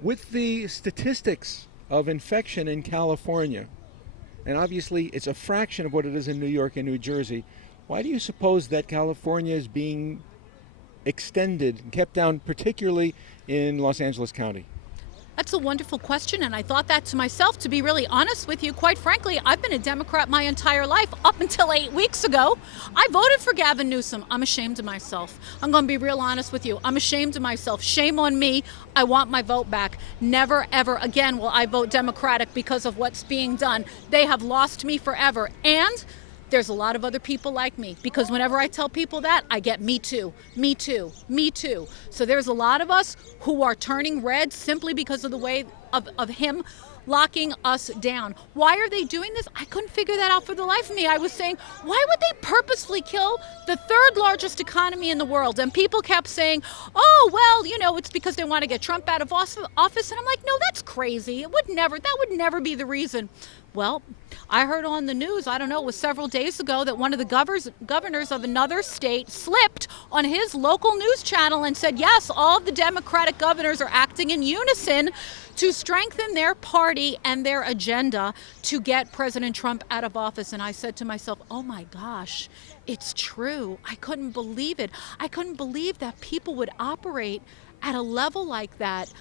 With the statistics of infection in California, and obviously it's a fraction of what it is in New York and New Jersey, why do you suppose that California is being extended and kept down, particularly in Los Angeles County? That's a wonderful question, and I thought that to myself. To be really honest with you, quite frankly, I've been a Democrat my entire life up until 8 weeks ago. I voted for Gavin Newsom. I'm ashamed of myself. I'm going to be real honest with you. I'm ashamed of myself. Shame on me. I want my vote back. Never, ever again will I vote Democratic because of what's being done. They have lost me forever. And there's a lot of other people like me, because whenever I tell people that, I get me too, me too, me too. So there's a lot of us who are turning red simply because of the way of him locking us down. Why are they doing this? I couldn't figure that out for the life of me. I was saying, why would they purposely kill the third largest economy in the world? And people kept saying, oh, well, it's because they want to get Trump out of office. And I'm like, no, that's crazy. That would never be the reason. Well, I heard on the news, I don't know, it was several days ago, that one of the governors of another state slipped on his local news channel and said, yes, all of the Democratic governors are acting in unison to strengthen their party and their agenda to get President Trump out of office. And I said to myself, oh my gosh, it's true. I couldn't believe it. I couldn't believe that people would operate at a level like that.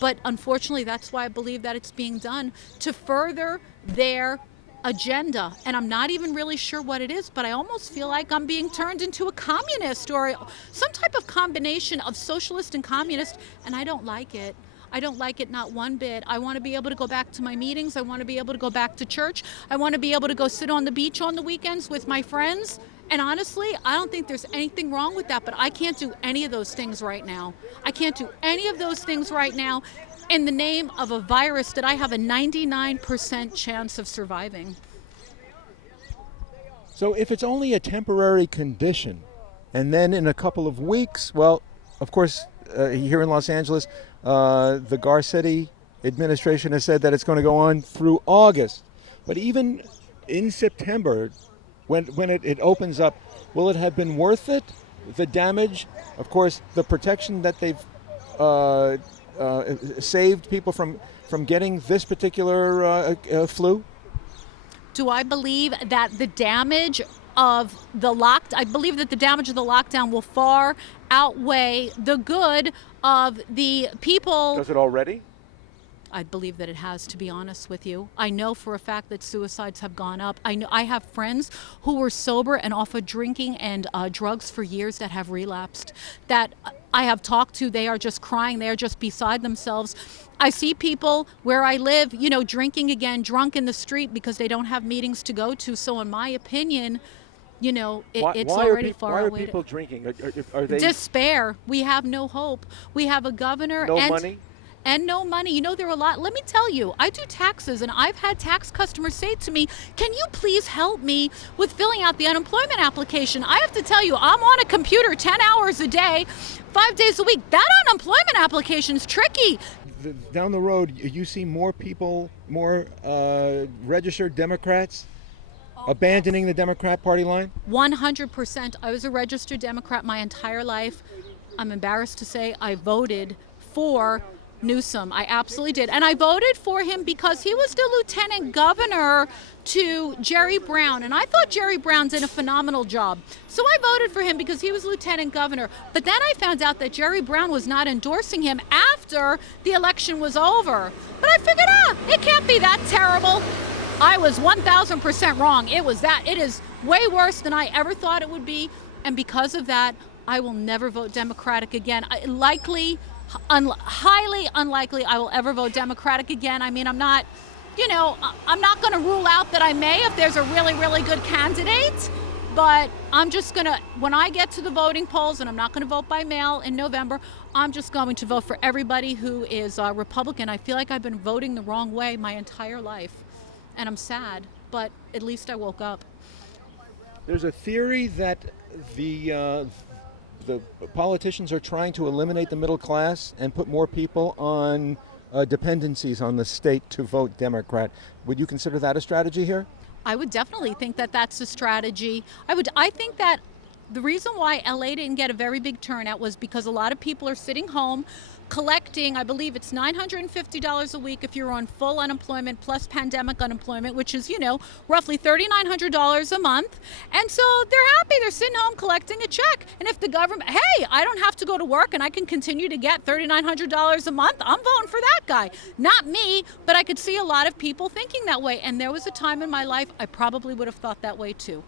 But unfortunately, that's why I believe that it's being done to further their agenda. And I'm not even really sure what it is, but I almost feel like I'm being turned into a communist or some type of combination of socialist and communist, and I don't like it. I don't like it, not one bit. I want to be able to go back to my meetings. I want to be able to go back to church. I want to be able to go sit on the beach on the weekends with my friends. And honestly, I don't think there's anything wrong with that, but I can't do any of those things right now. I can't do any of those things right now in the name of a virus that I have a 99% chance of surviving. So if it's only a temporary condition, and then in a couple of weeks, well, of course, here in Los Angeles, the Garcetti administration has said that it's going to go on through August. But even in September, when it opens up, will it have been worth it? The damage, of course, the protection that they've saved people from getting this particular flu? Do I believe that the damage of I believe that the damage of the lockdown will far outweigh the good of the people. Does it already? I believe that it has, to be honest with you. I know for a fact that suicides have gone up. I have friends who were sober and off of drinking and drugs for years that have relapsed, that I have talked to. They are just crying. They are just beside themselves. I see people where I live, drinking again, drunk in the street because they don't have meetings to go to. So in my opinion, it's already far away. Why are people drinking? Are they despair? We have no hope. We have a governor no money? And no money. There are a lot. Let me tell you, I do taxes, and I've had tax customers say to me, can you please help me with filling out the unemployment application? I have to tell you, I'm on a computer 10 hours a day, 5 days a week. That unemployment application is tricky. Down the road, you see more people, more registered Democrats abandoning the Democrat Party line? 100%. I was a registered Democrat my entire life. I'm embarrassed to say I voted for Newsom. I absolutely did. And I voted for him because he was the lieutenant governor to Jerry Brown. And I thought Jerry Brown did a phenomenal job. So I voted for him because he was lieutenant governor. But then I found out that Jerry Brown was not endorsing him after the election was over. But I figured, it can't be that terrible. I was 1,000% wrong. It is way worse than I ever thought it would be. And because of that, I will never vote Democratic again. Highly unlikely I will ever vote Democratic again. I mean, I'm not going to rule out that I may if there's a really, really good candidate, but I'm just going to, when I get to the voting polls, and I'm not going to vote by mail in November, I'm just going to vote for everybody who is Republican. I feel like I've been voting the wrong way my entire life, and I'm sad, but at least I woke up. There's a theory that the politicians are trying to eliminate the middle class and put more people on dependencies on the state to vote Democrat. Would you consider that a strategy here? I would definitely think that that's a strategy. I think that the reason why LA didn't get a very big turnout was because a lot of people are sitting home collecting, I believe it's $950 a week if you're on full unemployment plus pandemic unemployment, which is, roughly $3,900 a month. And so they're happy. They're sitting home collecting a check. And if the government, hey, I don't have to go to work and I can continue to get $3,900 a month, I'm voting for that guy. Not me, but I could see a lot of people thinking that way. And there was a time in my life I probably would have thought that way too.